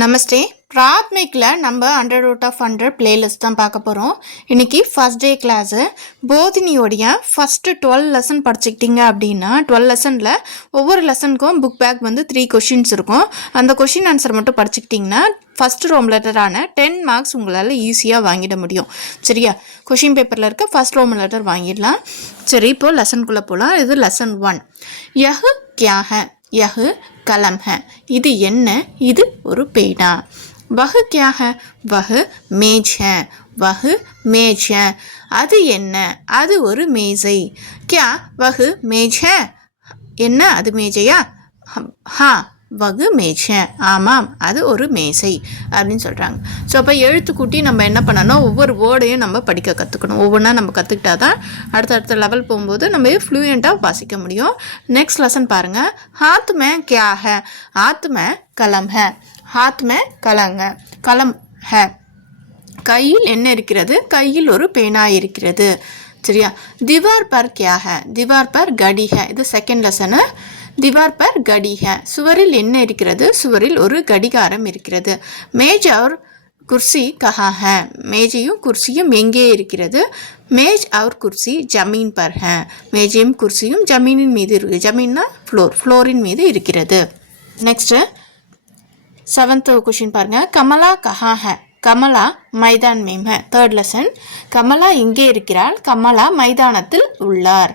நமஸ்தே. பிராத்மிக்கில் நம்ம 100/100 பிளேலிஸ்ட் தான் பார்க்க போகிறோம். இன்றைக்கி ஃபஸ்ட் டே கிளாஸு. போதினியோடைய ஃபஸ்ட்டு 12 லெசன் படிச்சுக்கிட்டிங்க அப்படின்னா 12 லெசனில் ஒவ்வொரு லெசனுக்கும் புக் பேக் வந்து 3 கொஷின்ஸ் இருக்கும். அந்த கொஷின் ஆன்சர் மட்டும் படிச்சுக்கிட்டிங்கன்னா ஃபஸ்ட்டு ரோம் லெட்டரான 10 மார்க்ஸ் உங்களால் ஈஸியாக வாங்கிட முடியும். சரியா? கொஷின் பேப்பரில் இருக்க ஃபஸ்ட் ரோம் லெட்டர் வாங்கிடலாம். சரி, இப்போது லெசனுக்குள்ளே போகலாம். இது லெசன் 1. யஹ் கியா ஹை, यह कलम है. இது என்ன? இது ஒரு பேனா. वह क्या है? वह मेज है. वह मेज है. அது என்ன? அது ஒரு மேஜை. क्या वह मेज है? என்ன அது மேஜையா? हाँ वह मेज है. ஆமாம், அது ஒரு மேசை அப்படின்னு சொல்கிறாங்க. ஸோ அப்போ எழுத்துக்கூட்டி நம்ம என்ன பண்ணணும், ஒவ்வொரு வேர்டையும் நம்ம படிக்க கற்றுக்கணும். ஒவ்வொன்றா நம்ம கற்றுக்கிட்டா தான் அடுத்தடுத்த லெவல் போகும்போது நம்ம ஃப்ளூயண்ட்டாக வாசிக்க முடியும். நெக்ஸ்ட் லெசன் பாருங்கள். हाथ में क्या है? हाथ में कलम है. हाथ में कलम है. கையில் என்ன இருக்கிறது? கையில் ஒரு பேனா இருக்கிறது. சரியா? दीवार पर क्या है? दीवार पर घड़ी है. இது செகண்ட் லெசனு. दीवार पर घड़ी है. சுவரில் என்ன இருக்கிறது? சுவரில் ஒரு கடிகாரம் இருக்கிறது. मेज और कुर्सी कहाँ है? மேஜையும் குர்சியும் எங்கே இருக்கிறது? मेज और कुर्सी जमीन पर है. மேஜையும் குர்சியும் ஜமீனின் மீது இருக்கு. ஜமீன்னா ஃப்ளோரின் மீது இருக்கிறது. நெக்ஸ்ட்டு 7th கொஷின் பாருங்க. கமலா कहाँ है? கமலா மைதான் மேம் है. Third lesson. கமலா எங்கே இருக்கிறாள்? கமலா மைதானத்தில் உள்ளார்.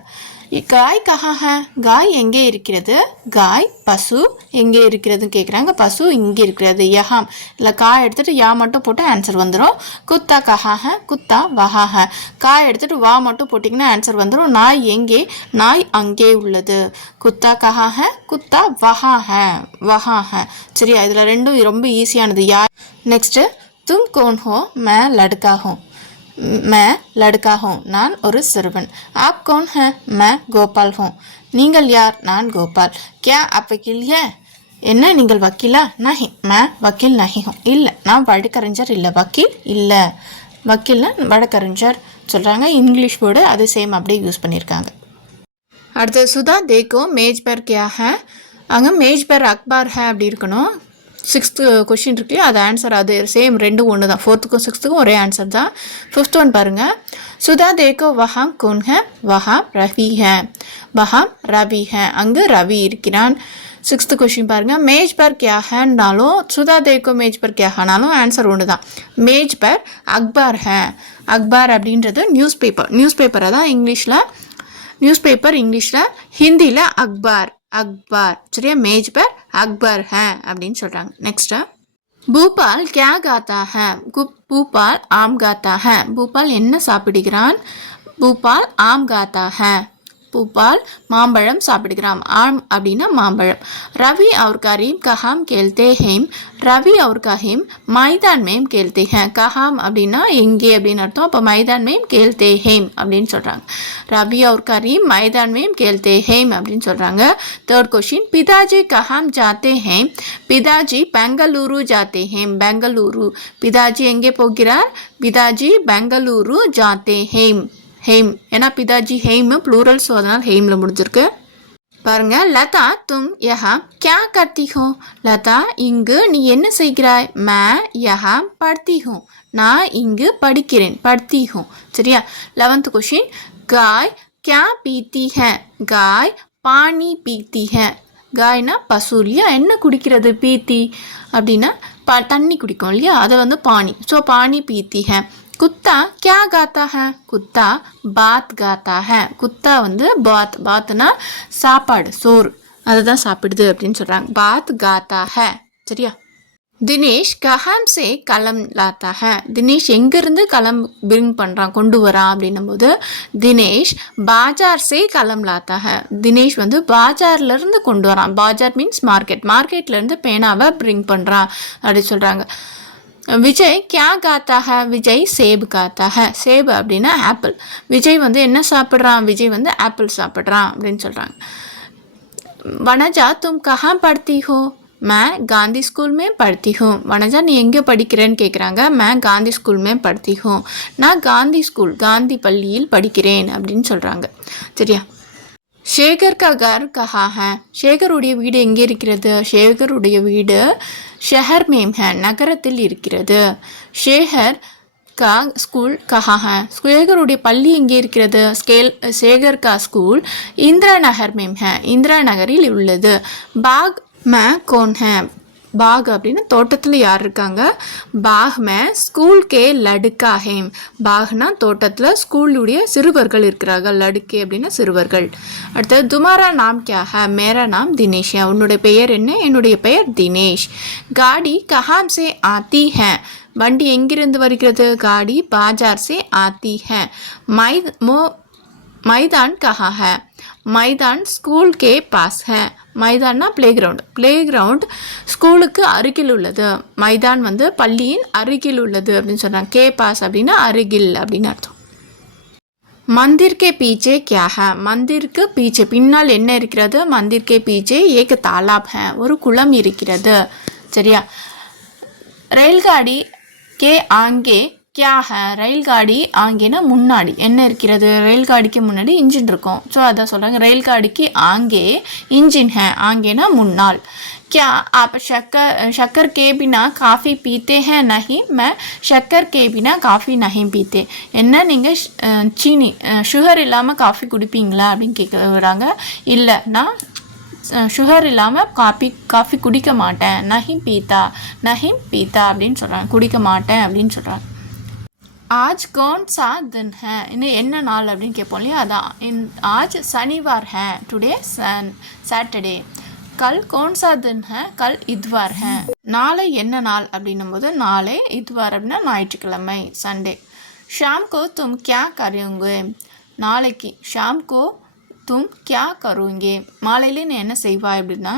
காய் கஹா ஹை? காய் எங்கே இருக்கிறது? காய் பசு எங்கே இருக்கிறதுன்னு கேட்குறாங்க. பசு இங்கே இருக்கிறது. யஹாம் இல்லை காய் எடுத்துகிட்டு யா மட்டும் போட்டு ஆன்சர் வந்துடும். குத்தா கஹா ஹை? குத்தா வஹா ஹை. காய் எடுத்துகிட்டு வா மட்டும் போட்டிங்கன்னா ஆன்சர் வந்துடும். நாய் எங்கே? நாய் அங்கே உள்ளது. குத்தா கஹா ஹை? குத்தா வஹா ஹை. வஹா ஹை. சரியா? இதில் ரெண்டும் ரொம்ப ஈஸியானது. யா. நெக்ஸ்ட்டு तुम कौन हो? मैं लड़का हूँ. मैं लड़का हूँ. நான் ஒரு சிறுவன். आप कौन है? मैं गोपाल हूँ. நீங்கள் யார்? நான் கோபால். क्या आप वकील है? என்ன நீங்கள் வக்கீலா? नहीं मैं वकील नहीं हूँ. இல்லை நான் வழக்கறிஞர் இல்லை. வக்கீல் இல்லை. வக்கீல்னா வழக்கறிஞர் சொல்கிறாங்க. இங்கிலீஷ் வேர்டு அது சேம் அப்படியே யூஸ் பண்ணியிருக்காங்க. அடுத்து சுதா தேக்கோ மேஜ் பர் கியா ஹை. அங்கே மேஜ் பர் அக்பார் ஹை அப்படி இருக்கணும். 6th கொஷின் இருக்கு இல்லையா, அது ஆன்சர் அது சேம், ரெண்டும் ஒன்று தான். 4th-க்கும் 6th-க்கும் ஒரே ஆன்சர் தான். 5th ஒன் பாருங்கள். சுதா தேக்கோ வஹாம் கோன் ஹை? வஹாம் ரவி ஹை. வஹாம் ரவி ஹை. அங்கு ரவி இருக்கிறான். 6th கொஷின் பாருங்கள். மேஜ் பர் கியா ஹைனாலும் சுதா தேக்கோ மேஜ் பர் கியா ஹைனாலும் ஆன்சர் ஒன்று தான். மேஜ் பர் அக்பார் ஹை. அக்பார் அப்படின்றது நியூஸ் பேப்பரை தான் இங்கிலீஷில் நியூஸ் பேப்பர், இங்கிலீஷில், ஹிந்தியில் அக்பார். அக்பார். சரியா? மேஜ் பர் அக்பர் ஹை அப்படின்னு சொல்கிறாங்க. நெக்ஸ்ட்டு பூபால் கியா காத்தா ஹை? பூபால் ஆம் காத்தா ஹை. பூபால் என்ன சாப்பிடுகிறான்? பூபால் ஆம் காத்தா ஹை. பூபால் மாம்பழம் சாப்பிடுகிறான். ஆம் அப்படின்னா மாம்பழம். ரவி और करीम कहाम खेलते हैं. ரவி और करीम मैदान में खेलते हैं. कहाम அப்படின்னா எங்கே அப்படின்னு அர்த்தம். அப்போ मैदान में खेलते हैं அப்படின்னு சொல்கிறாங்க. ரவி और करीम मैदान में खेलते हैं அப்படின்னு சொல்கிறாங்க. Third question. पिताजी कहाम जाते हैं? पिताजी பெங்களூரு जाते हैं. பெங்களூரு. पिताजी எங்கே போகிறார்? पिताजी பெங்களூரு जाते हैं. ஹெய்ம். ஏன்னா பிதாஜி ஹெய்ம் ப்ளூரல், ஸோ அதனால் ஹெய்மில் முடிஞ்சிருக்கு. பாருங்க. லதா தும் யஹா கியா கர்த்தி ஹோ? லதா இங்கு நீ என்ன செய்கிறாய்? மே யஹா படுத்தி ஹூ. நான் இங்கு படிக்கிறேன். படுத்தி ஹூ. சரியா? 11th question. காய் கியா பீத்தி ஹை? காய் பானி பீத்தி ஹை. காய்னா பசு இல்லையா? என்ன குடிக்கிறது? பீத்தி அப்படின்னா தண்ணி குடிக்கும் இல்லையா, அதை வந்து பானி. ஸோ பானி பீத்தி ஹை. குத்தா क्या गाता है? குத்தா பாத் गाता है. குத்தா வந்து பாத்னா சாப்பாடு, சோறு, அதை தான் சாப்பிடுது அப்படின்னு சொல்கிறாங்க. பாத் गाता है. சரியா? தினேஷ் கஹாம் சே கலம் லாத்தா ஹை. தினேஷ் எங்கேருந்து கலம் பிரிங் பண்ணுறான், கொண்டு வரான் அப்படின்னும் போது தினேஷ் பாஜார் சே கலம் லாத்தா ஹை. தினேஷ் வந்து பாஜார்லேருந்து கொண்டு வரான். பாஜார் மீன்ஸ் மார்க்கெட்லேருந்து பேனாவை பிரிங் பண்ணுறான் அப்படி சொல்கிறாங்க. விஜய் கியா காத்தா ஹை? விஜய் சேப் காத்தா ஹை. சேப் அப்படின்னா ஆப்பிள். விஜய் வந்து என்ன சாப்பிட்றான்? விஜய் வந்து ஆப்பிள் சாப்பிட்றான் அப்படின்னு சொல்கிறாங்க. வனஜா தும் கஹா படுத்தி ஹோ? மே காந்தி ஸ்கூல் மே படுத்தி ஹூ. வனஜா நீ எங்கே படிக்கிறேன்னு கேட்குறாங்க. மே காந்தி ஸ்கூல் மே படுத்தி ஹூ. நான் காந்தி பள்ளியில் படிக்கிறேன் அப்படின்னு சொல்கிறாங்க. சரியா? शेखर का घर कहाँ है? शेखरुடைய வீடு எங்கே இருக்கிறது? शेखरुடைய வீடு शहर में है, நகரத்தில் இருக்கிறது. शेखर का स्कूल कहाँ है? शेखरुடைய பள்ளி எங்கே இருக்கிறது? शेखर का स्कूल इंदिरा नगर में है, इंदिरा நகரில் உள்ளது. बाग में कौन है? பாக் அப்படின்னு தோட்டத்தில் யார் இருக்காங்க? பாக் மே ஸ்கூல் கே லடுக்கா ஹேம். பாக்னா தோட்டத்தில் ஸ்கூலுடைய சிறுவர்கள் இருக்கிறார்கள். லடுக்கே அப்படின்னா சிறுவர்கள். அடுத்தது துமாரா நாம் கியா ஹே? மேரா நாம் தினேஷ் ஹே. உன்னுடைய பெயர் என்ன? என்னுடைய பெயர் தினேஷ். காடி கஹாம் சே ஆத்தி ஹே? வண்டி எங்கிருந்து வருகிறது? காடி பாஜார் சே ஆத்தி ஹே. मैदान कहाँ है? मैदान स्कूल के पास है. மைதான்னா பிளேகிரவுண்ட். பிளேகிரவுண்ட் ஸ்கூலுக்கு அருகில் உள்ளது. மைதான் வந்து பள்ளியின் அருகில் உள்ளது அப்படின்னு சொல்கிறாங்க. கே பாஸ் அப்படின்னா அருகில் அப்படின்னு அர்த்தம். मंदिर के पीछे क्या है? மந்திருக்கு பீச்சே பின்னால் என்ன இருக்கிறது? मंदिर के पीछे एक तालाब है, ஒரு குளம் இருக்கிறது. சரியா? ரயில்காடி கே ஆங்கே क्या है? ரயில்காடி ஆங்கேனா முன்னாடி என்ன இருக்கிறது? ரயில்காடிக்கு முன்னாடி இன்ஜின் இருக்கும். ஸோ அதான் சொல்கிறாங்க ரயில்காடிக்கு ஆங்கே இன்ஜின் है. ஆங்கேனா முன்னால். क्या आप शक्कर के बिना काफ़ी पीते हैं? नहीं, मैं शक्कर के बिना काफ़ी नहीं पीते. என்ன நீங்கள் சீனி சுகர் இல்லாமல் காஃபி குடிப்பீங்களா அப்படின்னு கேட்குறாங்க. இல்லை, நான் சுகர் இல்லாமல் காஃபி குடிக்க மாட்டேன். நஹிம் பீத்தா அப்படின்னு சொல்கிறாங்க. குடிக்க மாட்டேன் அப்படின்னு சொல்கிறாங்க. आज कौन सा दिन है? இன்னும் என்ன நாள் அப்படின்னு கேட்போம் இல்லையா? அதான் आज शनिवार है, टुडे सैटरडे. कल कौन सा दिन है? कल इतवार है. நாளை என்ன நாள் அப்படின்னும் போது நாளை इतवार அப்படின்னா ஞாயிற்றுக்கிழமை, சண்டே. शाम को तुम क्या करोगे? நாளைக்கு शाम को तुम क्या करोगे? மாலையில் நீ என்ன செய்வாய் அப்படின்னா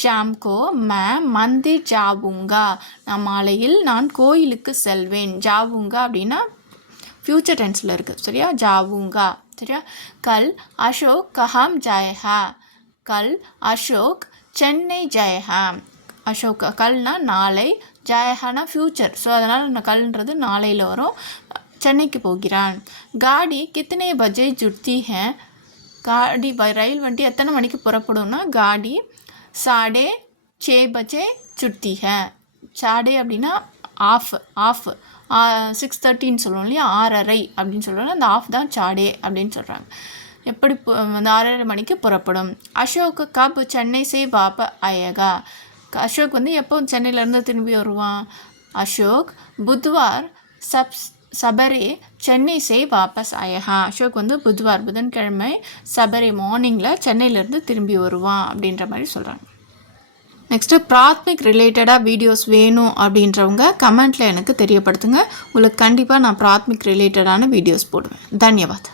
शाम को मैं मंदिर जाऊंगा. நான் மாலையில் நான் கோயிலுக்கு செல்வேன். जाऊंगा அப்படின்னா ஃப்யூச்சர் டென்ஸில் இருக்குது. சரியா? जाऊंगा. சரியா? कल अशोक कहाँ जाएगा? कल अशोक சென்னை जाएगा. அசோக் கல்னா நாளை, ஜாயஹானா ஃப்யூச்சர். ஸோ அதனால் நான் கல்ன்றது நாளையில் வரும். சென்னைக்கு போகிறான். காடி கித்தனை பஜே ஜுட்தி ஹே? காடி ரயில் வண்டி எத்தனை மணிக்கு புறப்படும்னா காடி 6:30 பஜே சுட்டி ஹே. சாடே அப்படின்னா ஆஃப் 6:30 சொல்லுவோம் இல்லையா? 6:30 அப்படின்னு சொல்கிறாங்க. அந்த ஆஃப் தான் சாடே அப்படின்னு சொல்கிறாங்க. எப்படி அந்த 6:30 மணிக்கு புறப்படும். அசோக் கப் சென்னை சே வாப ஆயேகா? அசோக் வந்து எப்போ சென்னையிலேருந்து திரும்பி வருவான்? அசோக் புத்வார் சபரே சென்னை சே வாபஸ் ஆயேகா. அசோக் வந்து புதன்கிழமை சபரே மார்னிங்கில் சென்னையிலேருந்து திரும்பி வருவான் அப்படின்ற மாதிரி சொல்கிறாங்க. நெக்ஸ்ட்டு பிராத்மிக் ரிலேட்டடாக வீடியோஸ் வேணும் அப்படின்றவங்க கமெண்ட்டில் எனக்கு தெரியப்படுத்துங்க. உங்களுக்கு கண்டிப்பாக நான் பிராத்மிக் ரிலேட்டடான வீடியோஸ் போடுவேன். தன்யவாத்.